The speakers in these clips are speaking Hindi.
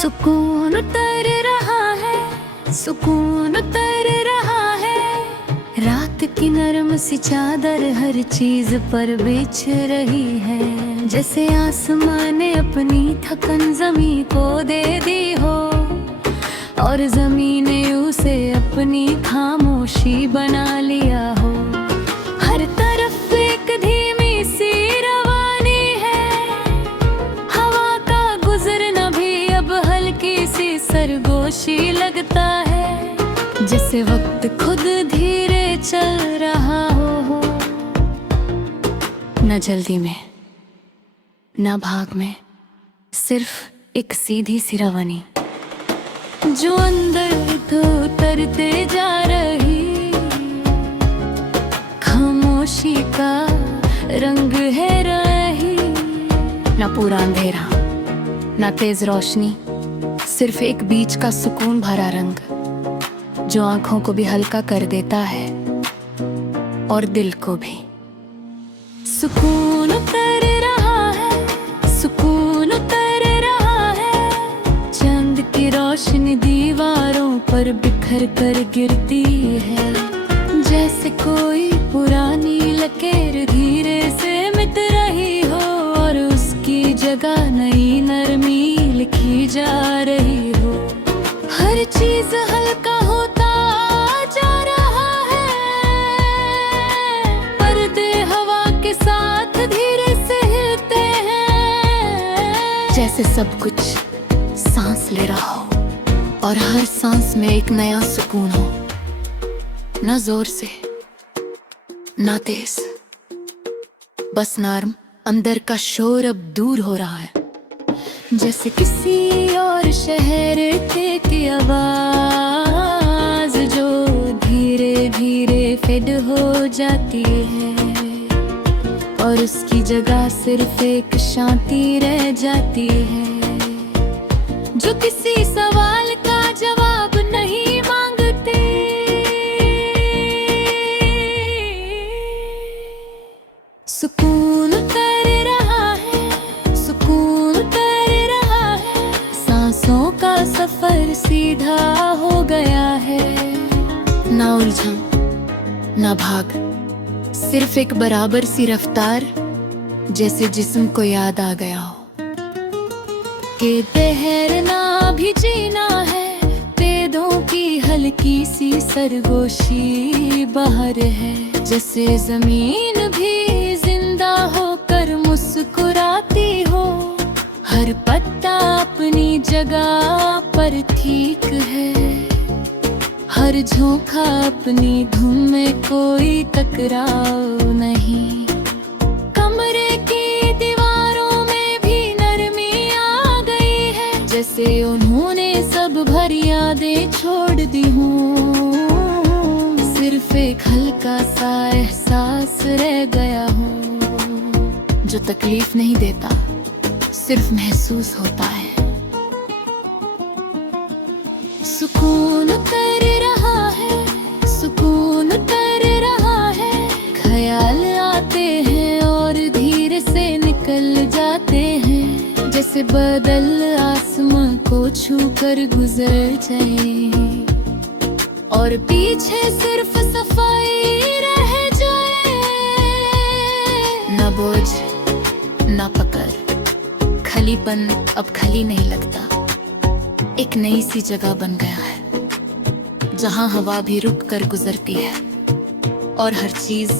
सुकून उतर रहा है, सुकून उतर रहा है। रात की नरम सी चादर हर चीज पर बिछ रही है। जैसे आसमां ने अपनी थकन जमीन को दे दी हो और जमीन ने उसे अपनी खामोशी बना लिया हो। हर तरफ एक धीमी सी रवानी है, हवा का गुजरना भी अब हल्की सी सरगोशी लगता है। जैसे वक्त खुद धीरे चल रहा हो, न जल्दी में न भाग में, सिर्फ एक सीधी सी रवानी जो अंदर तो उतरते जा रही। खामोशी का रंग है रही, न पूरा अंधेरा न तेज रोशनी, सिर्फ एक बीच का सुकून भरा रंग जो आंखों को भी हल्का कर देता है और दिल को भी। सुकून उतर रहा है, सुकून उतर रहा है। चांद की रोशनी दीवारों पर बिखर कर गिरती है। जैसे कोई पुरानी लकीर धीरे से मिट रही हो और उसकी जगह नई नरमी लिखी जा रही हो। हर चीज हल्का होता जा रहा है, पर्दे हवा के साथ धीरे से हिलते हैं। जैसे सब कुछ सांस ले रहा हो और हर सांस में एक नया सुकून हो, ना जोर से ना तेज, बस नर्म। अंदर का शोर अब दूर हो रहा है, जैसे किसी और शहर की आवाज जो धीरे धीरे फेड हो जाती है और उसकी जगह सिर्फ एक शांति रह जाती है जो किसी सवाल का जवाब नहीं मांगती। सुकून उतर रहा है, सुकून उतर रहा है। सांसों का सफर सीधा हो गया है, ना उलझन ना भाग, सिर्फ एक बराबर सी रफ्तार, जैसे जिस्म को याद आ गया हो कि तैरना भी जीना है। पेड़ों की हल्की सी सरगोशी बाहर है, जैसे जमीन भी जिंदा होकर मुस्कुराती हो। हर पत्ता अपनी जगह पर ठीक है, हर झोंका अपनी धुन में, कोई टकराव नहीं। कमरे की दीवारों में भी नरमी आ गई है, जैसे उन्होंने सब भरी यादें छोड़ दी हूँ। सिर्फ एक हल्का सा एहसास रह गया हो जो तकलीफ नहीं देता, सिर्फ महसूस होता है। सुकून उतर रहा है, सुकून उतर रहा है। ख्याल आते हैं और धीरे से निकल जाते हैं, जैसे बादल आसमां को छू कर गुजर जाए और पीछे सिर्फ सफाई रह जाए। न बोझ न पकड़, खलीपन अब खली नहीं लगता, एक नई सी जगह बन गया है जहां हवा भी रुक कर गुजरती है और हर चीज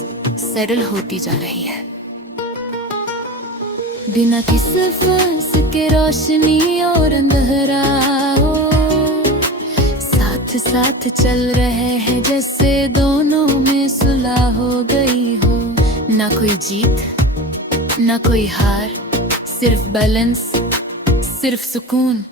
सेटल होती जा रही है। बिना किसी फंस के रोशनी और अंधेरा हो, साथ साथ चल रहे हैं जैसे दोनों में सुलह हो गई हो। ना कोई जीत ना कोई हार, सिर्फ बैलेंस, सिर्फ सुकून।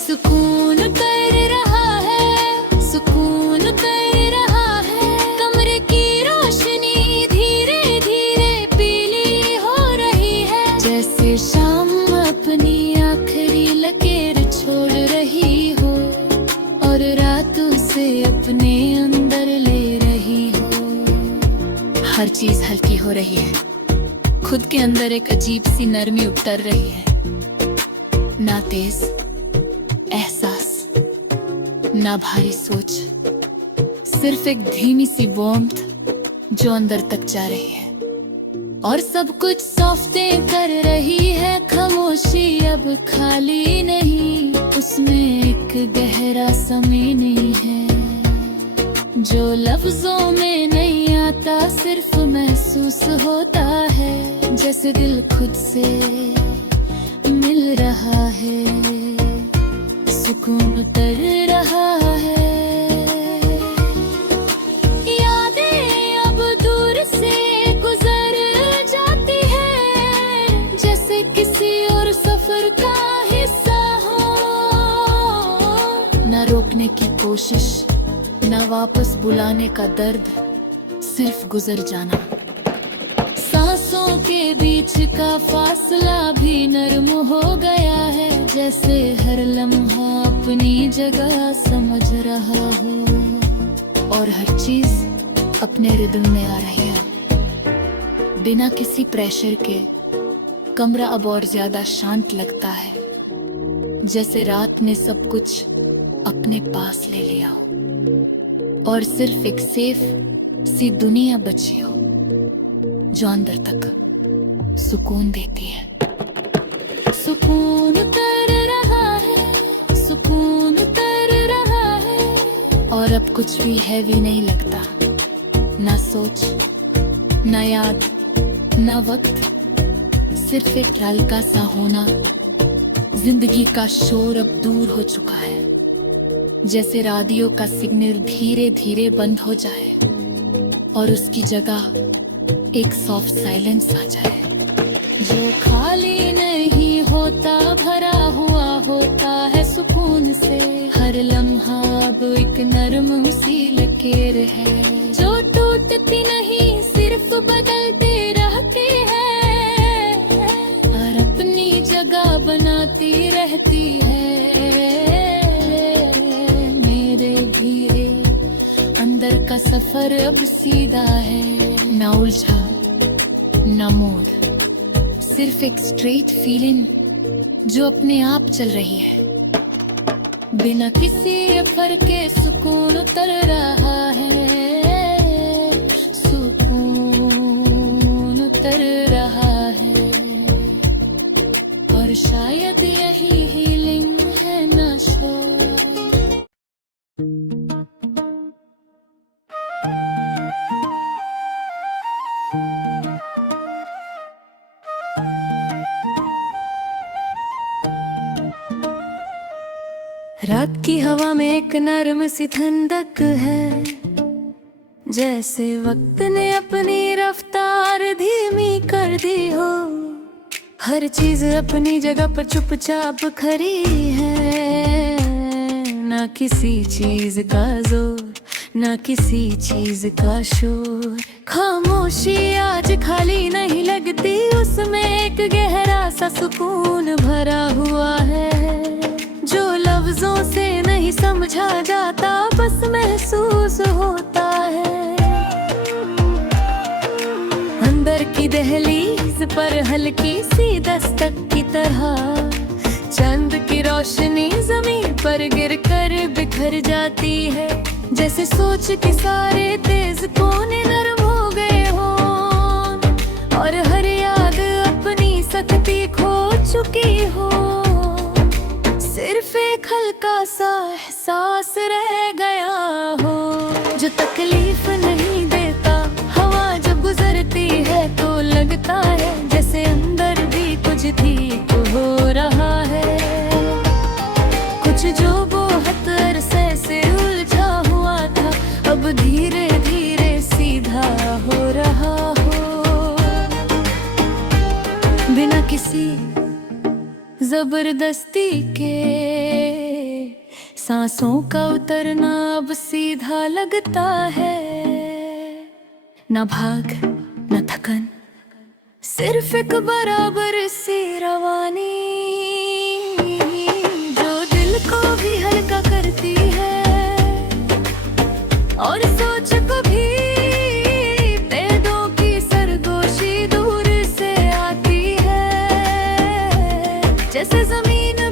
सुकून उतर रहा है, सुकून उतर रहा है। कमरे की रोशनी धीरे धीरे पीली हो रही है, जैसे शाम अपनी आखिरी लकीर छोड़ रही हो और रात उसे अपने अंदर ले रही हो। हर चीज हल्की हो रही है, खुद के अंदर एक अजीब सी नरमी उतर रही है। ना तेज एहसास, ना भारी सोच, सिर्फ एक धीमी सी वार्मथ जो अंदर तक जा रही है और सब कुछ सॉफ्टें कर रही है। खामोशी अब खाली नहीं, उसमें एक गहरा मीनिंग है जो लफ्जों में नहीं आता, सिर्फ महसूस होता है जैसे दिल खुद से मिल रहा है, सुकून उतर रहा है। यादें अब दूर से गुजर जाती है जैसे किसी और सफर का हिस्सा हो। न रोकने की कोशिश, न वापस बुलाने का दर्द, सिर्फ गुजर जाना। सांसों के बीच का फासला भी नरम हो गया है जैसे हर लम्हा अपनी जगह समझ रहा हो और हर चीज अपने रिदम में आ रही है। बिना किसी प्रेशर के कमरा अब और ज्यादा शांत लगता है, जैसे रात ने सब कुछ अपने पास ले लिया हो और सिर्फ एक सेफ सी दुनिया बची हो जो अंदर तक सुकून देती है। सुकून उतर रहा है, सुकून उतर रहा है और अब कुछ भी हैवी नहीं लगता, ना सोच, ना याद, ना वक्त, सिर्फ एक हल्का सा होना। जिंदगी का शोर अब दूर हो चुका है, जैसे रेडियो का सिग्नल धीरे धीरे बंद हो जाए और उसकी जगह एक सॉफ्ट साइलेंस आ जाए जो खाली नहीं होता, भरा हुआ होता है सुकून से। हर लम्हा अब एक नरम सी लकीर है जो टूटती नहीं, सिर्फ बदलती रहती है और अपनी जगह बनाती रहती है। मेरे धीरे अंदर का सफर अब सीधा है, ना उलझा ना मोड़, सिर्फ एक स्ट्रेट फीलिंग जो अपने आप चल रही है। बिना किसी फर्क के सुकून उतर रहा है, सुकून उतर रहा है और शायद यही हीलिंग है ना शोर। रात की हवा में एक नरम सी ठंडक है, जैसे वक्त ने अपनी रफ्तार धीमी कर दी हो। हर चीज अपनी जगह पर चुपचाप खड़ी है, ना किसी चीज का जोर, ना किसी चीज का शोर। खामोशी आज खाली नहीं लगती, उसमें एक गहरा सा सुकून भरा हुआ है जो लफ्जों से नहीं समझा जाता, बस महसूस होता है। अंदर की दहलीज पर हल्की सी दस्तक की तरह चंद की रोशनी जमीन पर गिरकर बिखर जाती है, जैसे सोच के सारे तेज कोने नरम हो गए हों और हर याद अपनी सख्ती खो चुकी हो। सिर्फ एक हल्का सा एहसास रह गया हो जो तकलीफ नहीं देता। हवा जब गुजरती है तो लगता है जैसे अंदर भी कुछ ठीक हो रहा है, कुछ जो बहुत अरसे से उलझा हुआ था अब धीरे धीरे सीधा हो रहा हो। बिना किसी जबरदस्ती के सांसों का उतरना अब सीधा लगता है, ना भाग ना थकन, सिर्फ एक बराबर सी रवानी जो दिल को भी हल्का करती है और सोच को भी पैदों की सरगोशी दूर से आती है, जैसे जमीन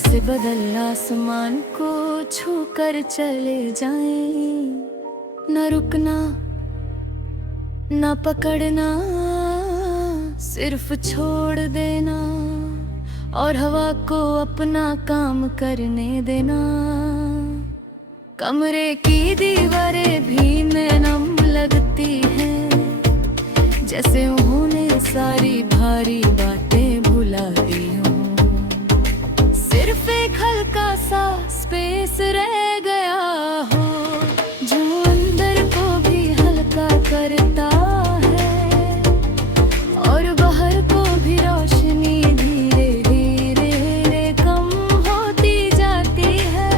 जैसे बदल आसमान को छू कर चले जाएं, न रुकना न पकड़ना, सिर्फ छोड़ देना और हवा को अपना काम करने देना। कमरे की दीवारें भी नरम लगती हैं, जैसे उन्होंने सारी भारी बातें भुला दी हों। सिर्फ एक हल्का सा स्पेस रह गया हो, जो अंदर को भी हल्का करता है और बाहर को भी रोशनी धीरे धीरे कम होती जाती है।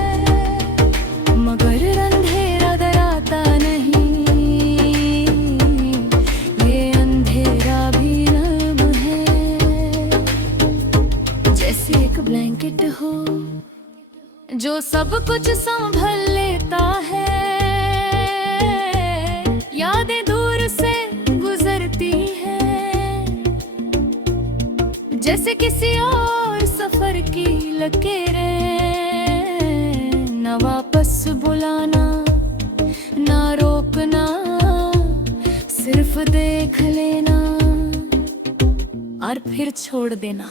मगर अंधेरा डराता नहीं, ये अंधेरा भी नर्म है, जैसे एक ब्लैंकेट हो जो सब कुछ संभल लेता है। यादें दूर से गुजरती हैं, जैसे किसी और सफर की लकीरें, न वापस बुलाना न रोकना, सिर्फ देख लेना और फिर छोड़ देना।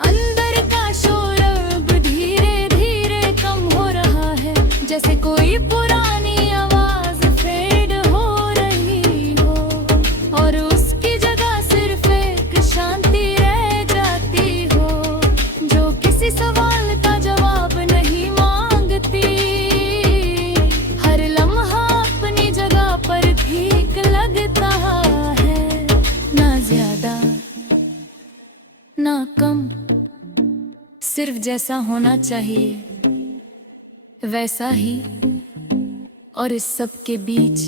अंदर का शोर अब धीरे धीरे कम हो रहा है, जैसे कोई पुरानी आवाज फेड हो रही हो और उसकी जगह सिर्फ एक शांति रह जाती हो, जो किसी सवाल का जवाब नहीं मांगती। हर लम्हा अपनी जगह पर ठीक लगता है, ना ज्यादा ना कम, सिर्फ जैसा होना चाहिए वैसा ही। और इस सब के बीच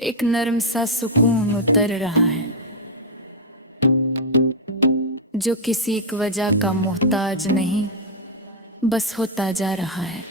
एक नर्म सा सुकून उतर रहा है, जो किसी एक वजह का मोहताज नहीं, बस होता जा रहा है।